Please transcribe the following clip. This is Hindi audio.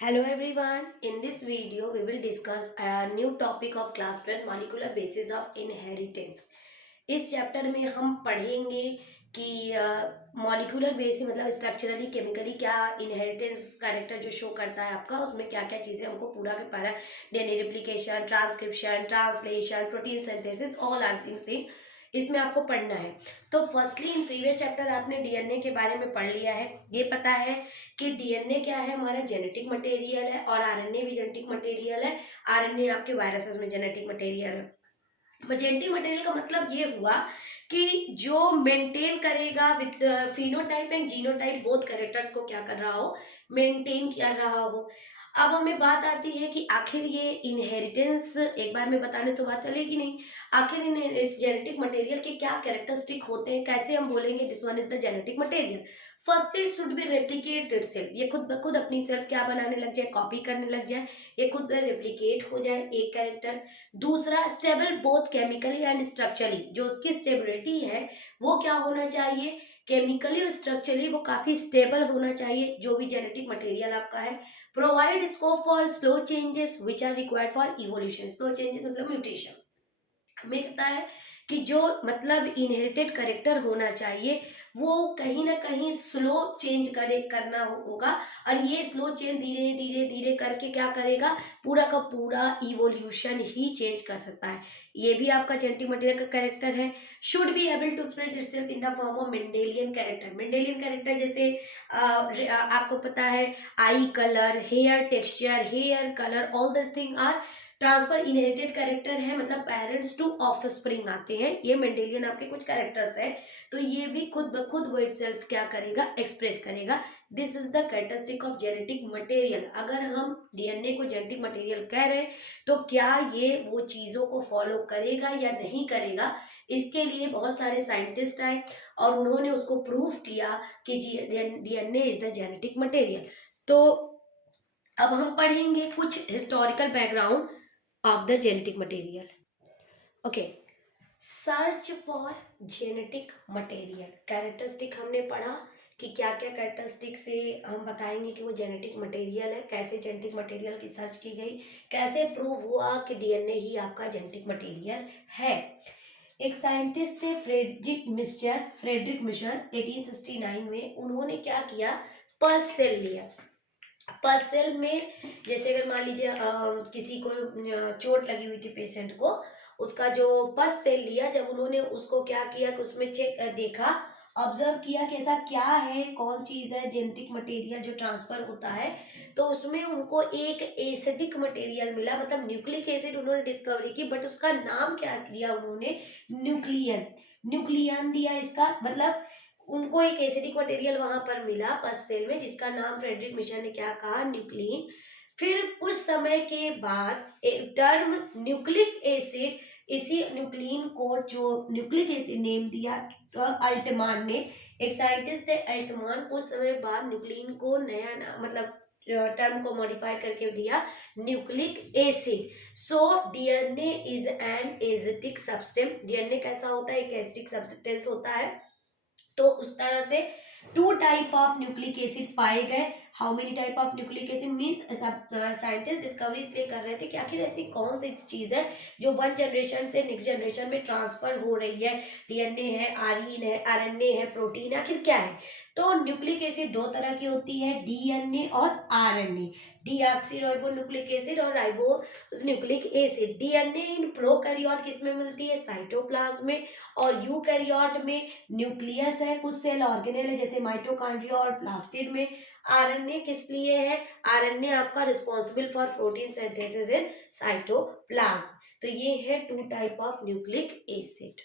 Hello everyone, in this video we will discuss a new topic of class 12 molecular basis of inheritance. इस चैप्टर में हम पढ़ेंगे कि मॉलिक्यूलर बेस मतलब स्ट्रक्चरली केमिकली क्या इनहेरिटेंस कैरेक्टर जो शो करता है आपका, उसमें क्या क्या चीज़ें हमको पूरा के पूरा DNA replication, transcription, translation, protein synthesis, all are things इसमें आपको पढ़ना है। तो फर्स्टली इन प्रीवियस चैप्टर आपने डीएनए के बारे में पढ़ लिया है। ये पता है कि डीएनए क्या है, हमारा जेनेटिक मटेरियल है और आरएनए भी जेनेटिक मटेरियल है। आरएनए आपके वायरसेस में जेनेटिक मटेरियल है। जेनेटिक मटेरियल का मतलब ये हुआ कि जो मेंटेन करेगा with phenotype and genotype both characters को क्या कर रहा हो, मेंटेन कर रहा हो। अब हमें बात आती है कि आखिर ये इनहेरिटेंस एक बार में बताने तो बात चलेगी नहीं। आखिर इन जेनेटिक मटेरियल के क्या कैरेक्टरिस्टिक होते हैं, कैसे हम बोलेंगे this one is the genetic material. First it should be replicate itself, ये खुद ब खुद अपनी सेल्फ क्या बनाने लग जाए, कॉपी करने लग जाए, ये खुद रेप्लिकेट हो जाए एक कैरेक्टर। दूसरा stable both chemically and structurally, जो उसकी स्टेबिलिटी है वो क्या होना चाहिए, केमिकली और स्ट्रक्चरली वो काफी स्टेबल होना चाहिए जो भी जेनेटिक मटेरियल आपका है। Provide scope for slow changes which are required for evolution. Slow changes मतलब म्यूटेशन। हमें कहता है कि जो मतलब इनहेरिटेड करेक्टर होना चाहिए वो कहीं ना कहीं स्लो चेंज करना होगा, और ये स्लो चेंज धीरे धीरे धीरे करके क्या करेगा, पूरा का पूरा इवोल्यूशन ही चेंज कर सकता है। ये भी आपका जेनेटिक मटेरियल का कैरेक्टर है। Should be able to express itself in the form of Mendelian character. Mendelian character जैसे आपको पता है eye colour, hair texture, hair colour, all this thing are transfer inherited character है, मतलब पेरेंट्स टू ऑफस्प्रिंग आते हैं, ये मेंडेलियन आपके कुछ कैरेक्टर्स हैं। तो ये भी खुद ब खुद वो इटसेल्फ क्या करेगा, एक्सप्रेस करेगा। This is the characteristic of genetic material. अगर हम डीएनए को जेनेटिक मटेरियल कह रहे हैं तो क्या ये वो चीज़ों को फॉलो करेगा या नहीं करेगा, इसके लिए बहुत सारे साइंटिस्ट आए और उन्होंने उसको प्रूव किया कि DNA is the genetic material. तो अब हम पढ़ेंगे कुछ historical background of the genetic material. Okay, search for genetic material. Characteristic हमने पढ़ा कि क्या क्या कैरेक्टरिस्टिक से हम बताएंगे कि वो जेनेटिक मटेरियल है, कैसे जेनेटिक मटेरियल की सर्च की गई, कैसे प्रूव हुआ कि डीएनए ही आपका जेनेटिक मटेरियल है। एक साइंटिस्ट थे फ्रेडरिक मिशर 1869 में, उन्होंने क्या किया, पस सेल लिया। पस सेल में जैसे अगर मान लीजिए किसी को चोट लगी हुई थी पेशेंट को, उसका जो पस सेल लिया, जब उन्होंने उसको क्या किया कि उसमें चेक देखा, ऑब्जर्व किया कि ऐसा क्या है, कौन चीज़ है जेनेटिक मटेरियल जो ट्रांसफर होता है, तो उसमें उनको एक एसिडिक मटेरियल मिला, मतलब न्यूक्लिक एसिड उन्होंने डिस्कवरी की, बट उसका नाम क्या दिया उन्होंने, न्यूक्लियन। न्यूक्लियन दिया इसका मतलब, उनको एक एसिडिक मटेरियल वहां पर मिला पस सेल में जिसका नाम फ्रेडरिक मिशर ने क्या कहा, न्यूक्लिन। फिर कुछ समय के बाद एक टर्म न्यूक्लिक एसिड, इसी न्यूक्लिन को जो न्यूक्लिक एसिड नेम दिया अल्टमान ने, एक साइंटिस्ट थे अल्टमान, कुछ समय बाद न्यूक्लिन को नया मतलब टर्म को मॉडिफाई करके दिया nucleic acid. So DNA is an acetic substance. DNA कैसा होता है, एक एसिटिक सब्सटेंस होता है। तो उस तरह से two type of nucleic acid पाए गए। How many type of nucleic acid means scientist discovery इसलिए कर रहे थे कि आखिर ऐसी कौन सी चीज है जो वन जनरेशन से नेक्स्ट जनरेशन में ट्रांसफर हो रही है। डीएनए है, आरएनए है, आरएनए है, प्रोटीन है, आखिर क्या है। तो न्यूक्लिक एसिड दो तरह की होती है, डीएनए और आरएनए, डीऑक्सीराइबो न्यूक्लिक एसिड और ribo nucleic acid. DNA in prokaryote किस में मिलती है, साइटोप्लाज्म में, और यूकैरियोट में न्यूक्लियस है, कुछ सेल ऑर्गेनेल है जैसे माइटोकॉन्ड्रिया और प्लास्टिड में। आरएनए किस लिए है, आरएनए आपका responsible for protein synthesis in cytoplasm. तो ये है two type of nucleic acid.